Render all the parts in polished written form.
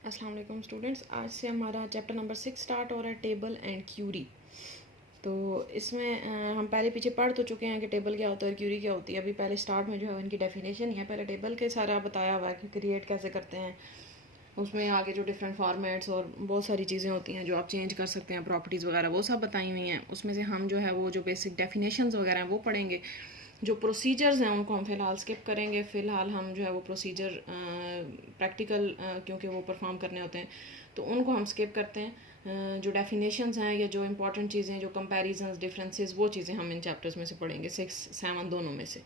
अस्सलाम वालेकुम स्टूडेंट्स, आज से हमारा चैप्टर नंबर 6 स्टार्ट हो रहा है, टेबल एंड क्यूरी। तो इसमें हम पहले पीछे पढ़ तो चुके हैं कि टेबल क्या होता है और क्यूरी क्या होती है। अभी पहले स्टार्ट में जो है उनकी डेफिनेशन ही है, पहले टेबल के सारा बताया हुआ है कि क्रिएट कैसे करते हैं। उसमें आगे जो डिफरेंट फॉर्मेट्स और बहुत सारी चीज़ें होती हैं जो आप चेंज कर सकते हैं, प्रॉपर्टीज़ वगैरह वो सब बताई हुई हैं। उसमें से हम जो है वो जो बेसिक डेफिनेशंस वगैरह हैं वो पढ़ेंगे। जो प्रोसीजर्स हैं उनको हम फ़िलहाल स्किप करेंगे। फ़िलहाल हम जो है वो प्रोसीजर प्रैक्टिकल क्योंकि वो परफॉर्म करने होते हैं तो उनको हम स्किप करते हैं। जो डेफिनेशंस हैं या जो इंपॉर्टेंट चीज़ें, जो कंपैरिजंस, डिफरेंसेस, वो चीज़ें हम इन चैप्टर्स में से पढ़ेंगे, 6, 7 दोनों में से।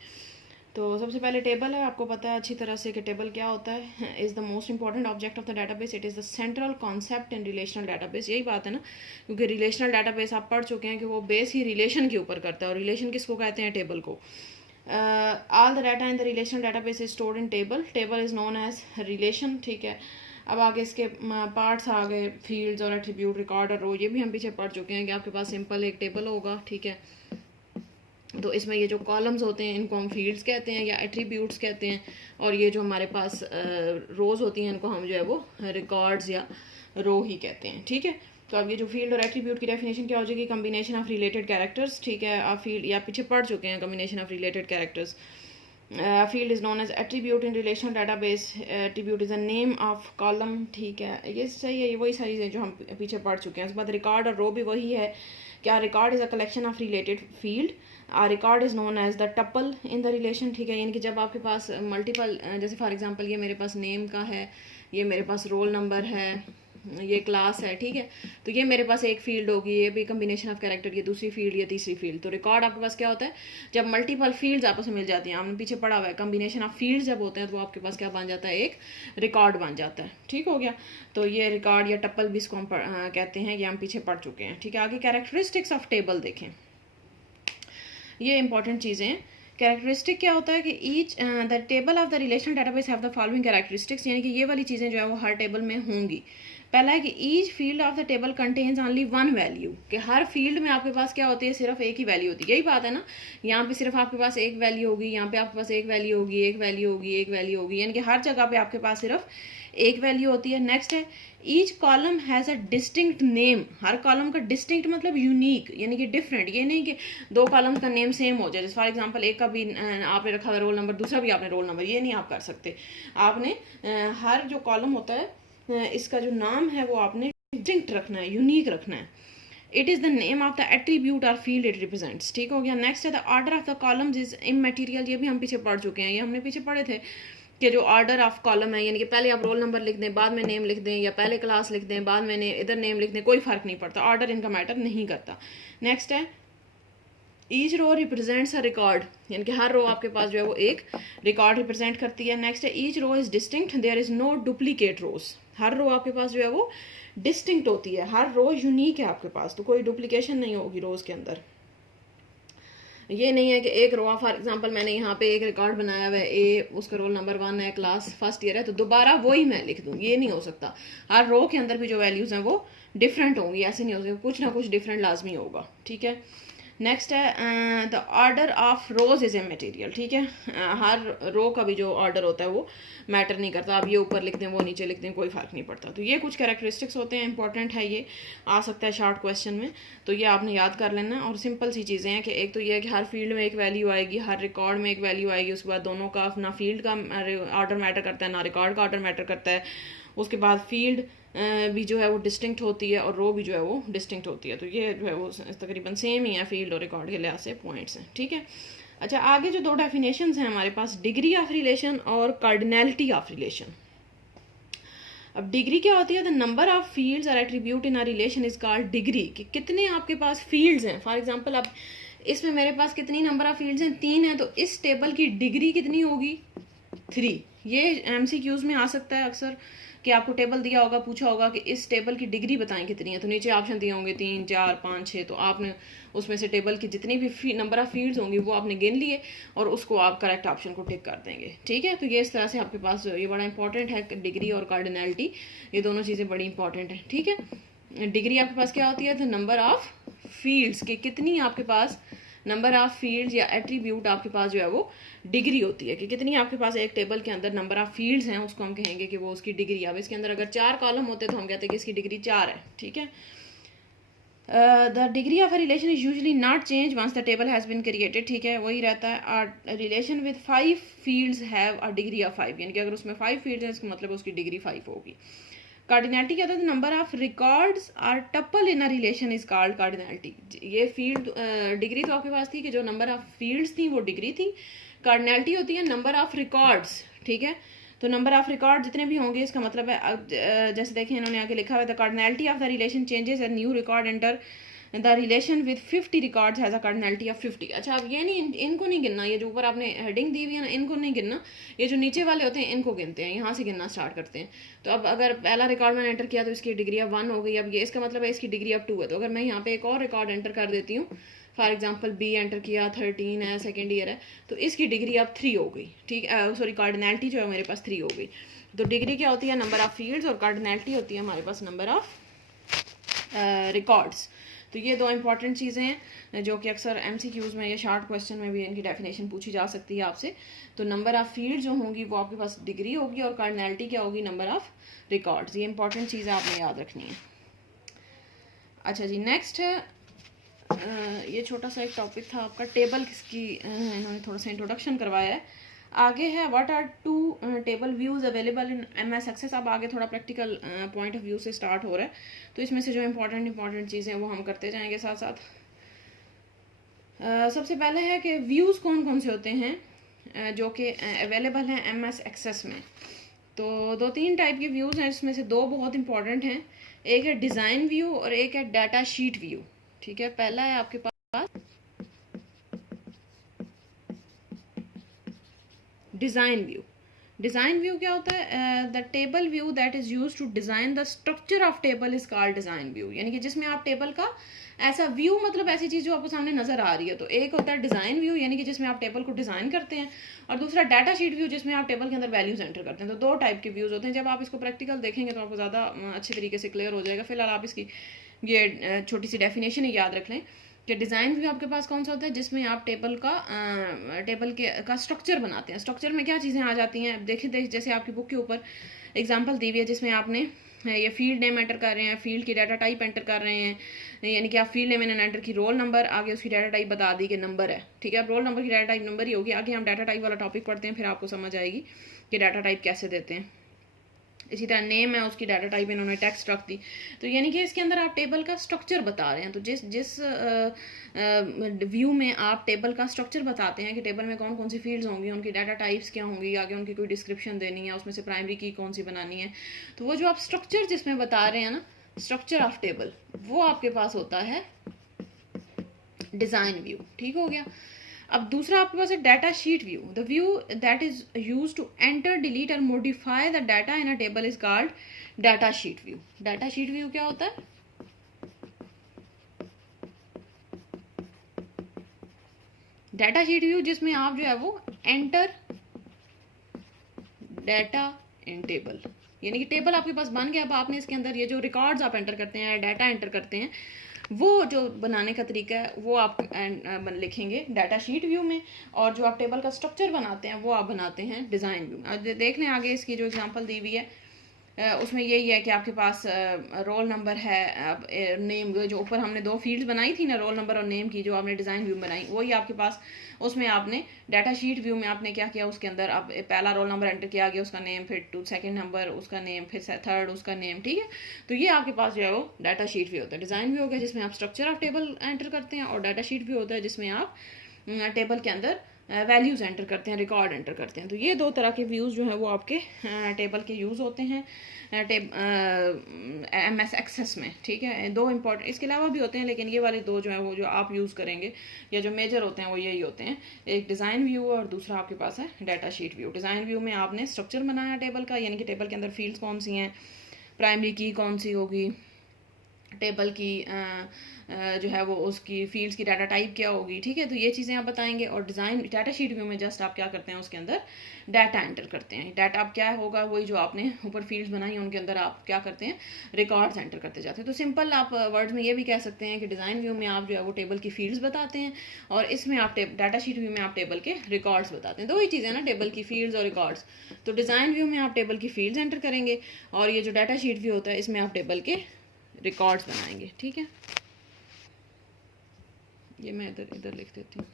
तो सबसे पहले टेबल है। आपको पता है अच्छी तरह से कि टेबल क्या होता है। Is the most important object of the database, it is the central concept in relational database. यही बात है ना, क्योंकि रिलेशनल डाटाबेस आप पढ़ चुके हैं कि वो बेस ही रिलेशन के ऊपर करता है। और रिलेशन किसको कहते हैं? टेबल को। All the data in the relational database is stored in table. Table is known as relation. ठीक है, अब आगे इसके पार्ट्स आ गए, फील्ड्स और एट्रीब्यूट, रिकॉर्ड और रो। ये भी हम पीछे पढ़ चुके हैं कि आपके पास सिंपल एक टेबल होगा। ठीक है, तो इसमें ये जो कॉलम्स होते हैं इनको हम फील्ड्स कहते हैं या एट्रीब्यूट्स कहते हैं। और ये जो हमारे पास रोज़ होती हैं इनको हम जो है वो रिकॉर्ड्स या रो ही कहते हैं। ठीक है, तो अब ये जो फील्ड और एट्रीब्यूट की डेफिनेशन क्या हो जाएगी? Combination of related characters. ठीक है, आप फील्ड या पीछे पढ़ चुके हैं combination of related characters. Field is known as attribute in relational database. Attribute is a name of column. ठीक है, ये सही है, ये वही सारी है जो हम पीछे पढ़ चुके हैं। उसके बाद रिकॉर्ड और रो भी वही है। क्या? Record is a collection of related field. Record is known as the tuple in the relation. ठीक है, यानी कि जब आपके पास मल्टीपल, जैसे फॉर एग्जांपल ये मेरे पास नेम का है, ये मेरे पास रोल नंबर है, ये क्लास है। ठीक है, तो ये मेरे पास एक फील्ड होगी, ये भी कम्बिनेशन ऑफ कैरेक्टर, ये दूसरी फील्ड, ये तीसरी फील्ड। तो रिकॉर्ड आपके पास क्या होता है? जब मल्टीपल फील्ड्स आपस में मिल जाती हैं। आपने पीछे पढ़ा हुआ है, कम्बिनेशन ऑफ फील्ड्स जब होते हैं तो वो आपके पास क्या बन जाता है? एक रिकॉर्ड बन जाता है। ठीक हो गया, तो ये रिकॉर्ड या टप्पल भी इसको हम कहते हैं, ये हम पीछे पढ़ चुके हैं। ठीक है, आगे कैरेक्टरिस्टिक्स ऑफ टेबल देखें, ये इंपॉर्टेंट चीज़ें हैं। कैरेक्टरिस्टिक क्या होता है कि each the table of the relational database have the following characteristics, यानी कि ये वाली चीज़ें जो है वो हर टेबल में होंगी। पहला है कि each field of the table contains only one value, कि हर फील्ड में आपके पास क्या होती है? सिर्फ एक ही वैल्यू होती है। यही बात है ना, यहाँ पे सिर्फ आपके पास एक वैल्यू होगी, यहाँ पे आपके पास एक वैल्यू होगी, एक वैल्यू होगी, एक वैल्यू होगी, यानी कि हर जगह पे आपके पास सिर्फ एक वैल्यू होती है। नेक्स्ट है each column has a distinct name. Her column का डिस्टिंक्ट मतलब यूनिक, यानी कि डिफरेंट। ये नहीं कि दो कॉलम का नेम सेम हो जाए। जैसे फॉर एग्जांपल एक का भी आपने रखा हुआ रोल नंबर, दूसरा भी आपने रोल नंबर, ये नहीं आप कर सकते। आपने हर जो कॉलम होता है इसका जो नाम है वो आपने डिस्टिंक्ट रखना है, यूनिक रखना है। It is the name of the attribute और फील्ड इट रिप्रेजेंट्स। ठीक हो गया। नेक्स्ट है the order of the columns is इमैटेरियल। ये भी हम पीछे पढ़ चुके हैं, ये हमने पीछे पढ़े थे कि जो ऑर्डर ऑफ कॉलम है, यानी कि पहले आप रोल नंबर लिख दें, बाद में नेम लिख दें, या पहले क्लास लिख दें, बाद में इधर नेम लिख दें, कोई फ़र्क नहीं पड़ता, ऑर्डर इनका मैटर नहीं करता। नेक्स्ट है each row represents a record, यानी कि हर रो आपके पास जो है वो एक रिकॉर्ड रिप्रेजेंट करती है। नेक्स्ट है each row is distinct, there is no duplicate rows. हर रो आपके पास जो है वो डिस्टिंक्ट होती है, हर रो यूनिक है आपके पास, तो कोई डुप्लीकेशन नहीं होगी रोज के अंदर। ये नहीं है कि एक रो, फॉर एग्जांपल मैंने यहाँ पे एक रिकॉर्ड बनाया हुआ है, ए, उसका रोल नंबर 1 है, क्लास फर्स्ट ईयर है, तो दोबारा वही मैं लिख दूँ, ये नहीं हो सकता। हर रो के अंदर भी जो वैल्यूज़ हैं वो डिफरेंट होंगी, ऐसे नहीं हो सकता, कुछ ना कुछ डिफरेंट लाजमी होगा। ठीक है, नेक्स्ट है the order of rose is इमैटेरियल। ठीक है, हर रो का भी जो ऑर्डर होता है वो मैटर नहीं करता। आप ये ऊपर लिख दें, वो नीचे लिख दें, कोई फ़र्क नहीं पड़ता। तो ये कुछ कैरेक्टरिस्टिक्स होते हैं, इंपॉर्टेंट है, ये आ सकता है शॉर्ट क्वेश्चन में, तो ये आपने याद कर लेना। और सिंपल सी चीज़ें हैं कि एक तो ये है कि हर फील्ड में एक वैल्यू आएगी, हर रिकॉर्ड में एक वैल्यू आएगी। उसके बाद दोनों का ना फील्ड का ऑर्डर मैटर करता है, ना रिकॉर्ड का ऑर्डर मैटर करता है। उसके बाद फील्ड भी जो है वो डिस्टिंक्ट होती है और रो भी जो है वो डिस्टिंक्ट होती है। तो ये जो है वो तकरीबन सेम ही है फील्ड और रिकॉर्ड के लिहाज से, पॉइंट्स हैं। ठीक है, अच्छा आगे जो दो डेफिनेशंस हैं हमारे पास, डिग्री ऑफ रिलेशन और कार्डिनैलिटी ऑफ रिलेशन। अब डिग्री क्या होती है? द नंबर ऑफ फील्ड्स और attribute in a relation is called degree, कि कितने आपके पास फील्ड्स हैं। फॉर एग्जांपल अब इसमें मेरे पास कितनी नंबर ऑफ फील्ड्स हैं? 3 हैं, तो इस टेबल की डिग्री कितनी होगी? 3। ये MCQs में आ सकता है अक्सर कि आपको टेबल दिया होगा, पूछा होगा कि इस टेबल की डिग्री बताएं कितनी है, तो नीचे ऑप्शन दिए होंगे 3, 4, 5, 6, तो आपने उसमें से टेबल की जितनी भी नंबर ऑफ फील्ड्स होंगी वो आपने गिन लिए और उसको आप करेक्ट ऑप्शन को टिक कर देंगे। ठीक है, तो ये इस तरह से आपके पास ये बड़ा इंपॉर्टेंट है, डिग्री और कार्डिनैलिटी, ये दोनों चीज़ें बड़ी इंपॉर्टेंट हैं। ठीक है, डिग्री आपके पास क्या होती है? द नंबर ऑफ फील्ड्स, के कितनी आपके पास नंबर ऑफ फील्ड्स या एट्रीब्यूट आपके पास जो है वो डिग्री होती है कि कितनी आपके पास एक टेबल के अंदर नंबर ऑफ फील्ड्स हैं, उसको हम कहेंगे कि वो उसकी डिग्री। अब इसके अंदर अगर 4 कॉलम होते तो हम कहते हैं कि इसकी डिग्री 4 है, ठीक है। The degree of a relation is usually not change once the table has been created, ठीक है, वही रहता है। Relation with 5 fields have a degree of 5, यानी कि अगर उसमें 5 फील्ड्स हैं इसका मतलब उसकी डिग्री 5 होगी। कार्डिनैलिटी क्या होता है? Number of records are tuple in a relation is called cardinality. ये फील्ड डिग्री तो आपके पास थी कि जो नंबर ऑफ फील्ड्स थी वो डिग्री थी। कार्डिनैलिटी होती है नंबर ऑफ रिकॉर्ड्स, ठीक है। तो नंबर ऑफ रिकॉर्ड जितने भी होंगे इसका मतलब है, अब जैसे देखें इन्होंने आगे लिखा हुआ है the cardinality of the relation changes and new record enter the relation with 50 records has a cardinality of 50। अच्छा, अब ये नहीं, इनको नहीं गिनना, ये जो ऊपर आपने हेडिंग दी हुई है ना इनको नहीं गिनना, ये जो नीचे वाले होते हैं इनको गिनते हैं, यहाँ से गिनना स्टार्ट करते हैं। तो अब अगर पहला रिकॉर्ड मैंने एंटर किया तो इसकी डिग्री अब 1 हो गई। अब ये इसका मतलब है इसकी डिग्री अब 2 है। तो अगर मैं यहाँ पे एक और रिकॉर्ड एंटर कर देती हूँ, फॉर एग्जाम्पल बी एंटर किया, 13 है, सेकेंड ईयर है, तो इसकी डिग्री अब 3 हो गई, ठीक है। सॉरी, कार्डिनैलिटी जो है मेरे पास 3 हो गई। तो डिग्री क्या होती है? नंबर ऑफ फील्ड्स, और कार्डिनैलिटी होती है हमारे पास नंबर ऑफ रिकॉर्ड्स। तो ये दो इंपॉर्टेंट चीज़ें हैं जो कि अक्सर एमसीक्यूज़ में या शॉर्ट क्वेश्चन में भी इनकी डेफिनेशन पूछी जा सकती है आपसे। तो नंबर ऑफ फील्ड जो होंगी वो आपके पास डिग्री होगी, और कार्डिनैलिटी क्या होगी? Number of records. ये इंपॉर्टेंट चीज़ें आपने याद रखनी है। अच्छा जी, नेक्स्ट ये छोटा सा एक टॉपिक था आपका टेबल की, इन्होंने थोड़ा सा इंट्रोडक्शन करवाया है। आगे है what are 2 table views available in MS Access. अब आगे थोड़ा प्रैक्टिकल पॉइंट ऑफ व्यू से स्टार्ट हो रहा है, तो इसमें से जो इंपॉर्टेंट चीज़ें हैं वो हम करते जाएंगे साथ साथ। सबसे पहले है कि व्यूज़ कौन कौन से होते हैं जो कि अवेलेबल हैं एमएस एक्सेस में। तो 2-3 टाइप के व्यूज़ हैं, इसमें से 2 बहुत इंपॉर्टेंट हैं। एक है डिज़ाइन व्यू और एक है डाटा शीट व्यू, ठीक है। पहला है आपके पास डिज़ाइन व्यू। डिज़ाइन व्यू क्या होता है? The table view that is use to design the structure of table is called design view, यानी कि जिसमें आप टेबल का ऐसा व्यू, मतलब ऐसी चीज़ जो आपको सामने नजर आ रही है। तो एक होता है डिज़ाइन व्यू, यानी कि जिसमें आप टेबल को डिज़ाइन करते हैं, और दूसरा डाटा शीट व्यू जिसमें आप टेबल के अंदर वैल्यूज एंटर करते हैं। तो 2 टाइप के व्यूज़ होते हैं। जब आप इसको प्रैक्टिकल देखेंगे तो आपको ज़्यादा अच्छे तरीके से क्लियर हो जाएगा। फिलहाल आप इसकी ये छोटी सी डेफिनेशन ही याद रख लें कि डिज़ाइन व्यू आपके पास कौन सा होता है? जिसमें आप टेबल का स्ट्रक्चर बनाते हैं। स्ट्रक्चर में क्या चीज़ें आ जाती हैं? देखें जैसे आपकी बुक के ऊपर एग्जांपल दी हुई है जिसमें आपने ये फील्ड नेम एंटर कर रहे हैं, फील्ड की डाटा टाइप एंटर कर रहे हैं, यानी कि आप फील्ड नेम मैंने एंटर की, रोल नंबर, आगे उसकी डाटा टाइप बता दी कि नंबर है, ठीक है। अब रोल नंबर की डाटा टाइप नंबर ही होगी। आगे हम डाटा टाइप वाला टॉपिक पढ़ते हैं, फिर आपको समझ आएगी कि डाटा टाइप कैसे देते हैं। इसी तरह नेम है, उसकी डाटा टाइप इन्होंने टेक्स्ट रख दी। तो यानी कि इसके अंदर आप टेबल का स्ट्रक्चर बता रहे हैं। तो जिस व्यू में आप टेबल का स्ट्रक्चर बताते हैं कि टेबल में कौन कौन सी फील्ड्स होंगी, उनकी डाटा टाइप्स क्या होंगी, आगे उनकी कोई डिस्क्रिप्शन देनी है, उसमें से प्राइमरी की कौन सी बनानी है, तो वो जो आप स्ट्रक्चर जिसमें बता रहे हैं ना, स्ट्रक्चर ऑफ टेबल, वो आपके पास होता है डिज़ाइन व्यू, ठीक हो गया। अब दूसरा आपके पास है data sheet view. The view that is use to enter, delete और modify the data in a table is called data sheet view. Data sheet view क्या होता है? डाटा शीट व्यू जिसमें आप जो है वो एंटर डाटा इन टेबल, यानी कि टेबल आपके पास बन गया। अब आपने इसके अंदर ये जो रिकॉर्ड्स आप एंटर करते हैं, डाटा एंटर करते हैं, वो जो बनाने का तरीका है वो आप लिखेंगे डाटा शीट व्यू में, और जो आप टेबल का स्ट्रक्चर बनाते हैं वो आप बनाते हैं डिज़ाइन व्यू में। अब देख लें आगे इसकी जो एग्जांपल दी हुई है उसमें यही है कि आपके पास रोल नंबर है, अब नेम, जो ऊपर हमने 2 फील्ड्स बनाई थी ना, रोल नंबर और नेम की, जो आपने डिज़ाइन व्यू में बनाई, वही आपके पास उसमें आपने डाटा शीट व्यू में आपने क्या किया, उसके अंदर आप पहला रोल नंबर एंटर किया गया, उसका नेम, फिर सेकंड नंबर उसका नेम, फिर थर्ड उसका नेम, ठीक है। तो ये आपके पास जो है वो डाटा शीट व्यू होता है। डिज़ाइन व्यू हो गया जिसमें आप स्ट्रक्चर ऑफ टेबल एंटर करते हैं, और डाटा शीट व्यू होता है जिसमें आप टेबल के अंदर वैल्यूज़ एंटर करते हैं, रिकॉर्ड एंटर करते हैं। तो ये 2 तरह के व्यूज़ जो हैं वो आपके टेबल के यूज़ होते हैं एमएस एक्सेस में, ठीक है। 2 इंपॉर्टेंट इसके अलावा भी होते हैं, लेकिन ये वाले 2 जो हैं वो जो आप यूज़ करेंगे या जो मेजर होते हैं वो यही होते हैं। एक डिज़ाइन व्यू और दूसरा आपके पास है data sheet view. Design view में आपने स्ट्रक्चर बनाया टेबल का, यानी कि टेबल के अंदर फील्ड्स कौन सी हैं, प्राइमरी की कौन सी होगी, टेबल की जो है वो उसकी फील्ड्स की डाटा टाइप क्या होगी, ठीक है। तो ये चीज़ें आप बताएंगे। और डिज़ाइन डाटा शीट व्यू में जस्ट आप क्या करते हैं, उसके अंदर डाटा एंटर करते हैं। डाटा आप क्या होगा, वही जो आपने ऊपर फील्ड्स बनाई उनके अंदर आप क्या करते हैं, रिकॉर्ड्स एंटर करते जाते हैं। तो सिंपल आप वर्ड्स में ये भी कह सकते हैं कि डिज़ाइन व्यू में आप जो है वो टेबल की फील्ड्स बताते हैं, और इसमें आप डाटा शीट व्यू में आप टेबल के रिकॉर्ड्स बताते हैं। दो ही चीज़ें ना, टेबल की फील्ड्स और रिकॉर्ड्स। तो डिज़ाइन व्यू में आप टेबल की फील्ड्स एंटर करेंगे, और ये जो डाटा शीट व्यू होता है इसमें आप टेबल के रिकॉर्ड्स बनाएंगे, ठीक है। ये मैं इधर लिख देती हूँ,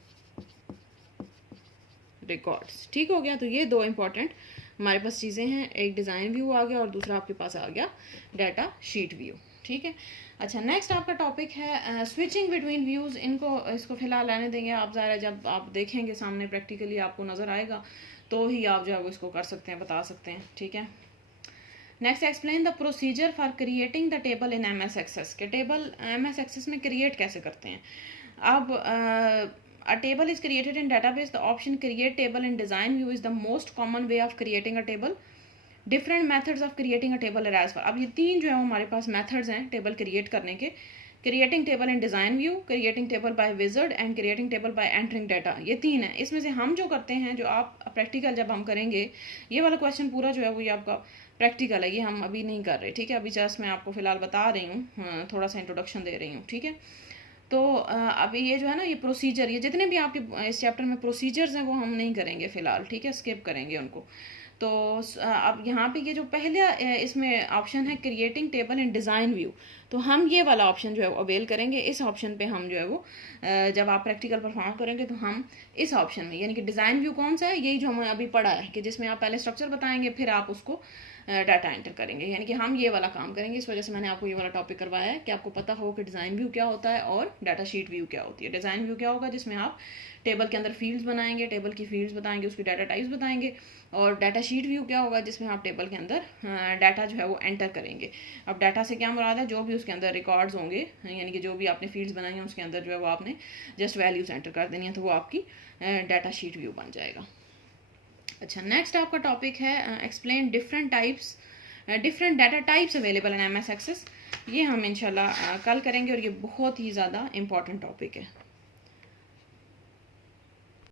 रिकॉर्ड्स, ठीक हो गया। तो ये दो इंपॉर्टेंट हमारे पास चीज़ें हैं, एक डिज़ाइन व्यू आ गया और दूसरा आपके पास आ गया डाटा शीट व्यू, ठीक है। अच्छा, नेक्स्ट आपका टॉपिक है स्विचिंग बिटवीन व्यूज़। इसको फिलहाल रहने देंगे आप, ज़ाहिर है जब आप देखेंगे सामने प्रैक्टिकली आपको नज़र आएगा तो ही आप जो है वो इसको कर सकते हैं, बता सकते हैं, ठीक है। Next, explain the procedure for creating the table in MS Access. के टेबल MS एक्सेस में क्रिएट कैसे करते हैं। अब a table is created in database. The option create table in design view is the most common way of creating a table. Different methods of creating a table are as follows. अब ये तीन जो है हमारे पास methods हैं table create करने के। Creating table in design view, creating table by wizard and creating table by entering data. ये तीन है। इसमें से हम जो करते हैं, जो आप प्रैक्टिकल जब हम करेंगे, ये वाला क्वेश्चन पूरा जो है वो ये आपका प्रैक्टिकल है, ये हम अभी नहीं कर रहे, ठीक है। अभी जस्ट मैं आपको फिलहाल बता रही हूँ, थोड़ा सा इंट्रोडक्शन दे रही हूँ, ठीक है। तो अभी ये जो है ना, ये प्रोसीजर, ये जितने भी आपके इस चैप्टर में प्रोसीजर्स हैं वो हम नहीं करेंगे फ़िलहाल, ठीक है, स्किप करेंगे उनको। तो अब यहाँ पे ये जो पहले इसमें ऑप्शन है क्रिएटिंग टेबल इन डिज़ाइन व्यू, तो हम ये वाला ऑप्शन जो है वो अवेल करेंगे। इस ऑप्शन पे हम जो है वो जब आप प्रैक्टिकल परफॉर्म करेंगे तो हम इस ऑप्शन में, यानी कि डिज़ाइन व्यू कौन सा है, यही जो हमने अभी पढ़ा है, कि जिसमें आप पहले स्ट्रक्चर बताएंगे फिर आप उसको डाटा एंटर करेंगे, यानी कि हम ये वाला काम करेंगे। इस वजह से मैंने आपको ये वाला टॉपिक करवाया है कि आपको पता हो कि डिज़ाइन व्यू क्या होता है और डाटा शीट व्यू क्या होती है। डिज़ाइन व्यू क्या होगा, जिसमें आप टेबल के अंदर फील्ड्स बनाएंगे, टेबल की फील्ड्स बताएंगे, उसकी डाटा टाइप्स बताएंगे। और डाटा शीट व्यू क्या होगा, जिसमें आप टेबल के अंदर डाटा जो है वो एंटर करेंगे। अब डाटा से क्या मुराद है, जो भी उसके अंदर रिकॉर्ड्स होंगे, यानी कि जो भी आपने फील्ड्स बनाई हैं उसके अंदर जो है वो आपने जस्ट वैल्यूज एंटर कर देनी है, तो वो आपकी डाटा शीट व्यू बन जाएगा। अच्छा, नेक्स्ट आपका टॉपिक है explain different data types available in MS Access. ये हम इंशाल्लाह कल करेंगे, और ये बहुत ही ज़्यादा इंपॉर्टेंट टॉपिक है।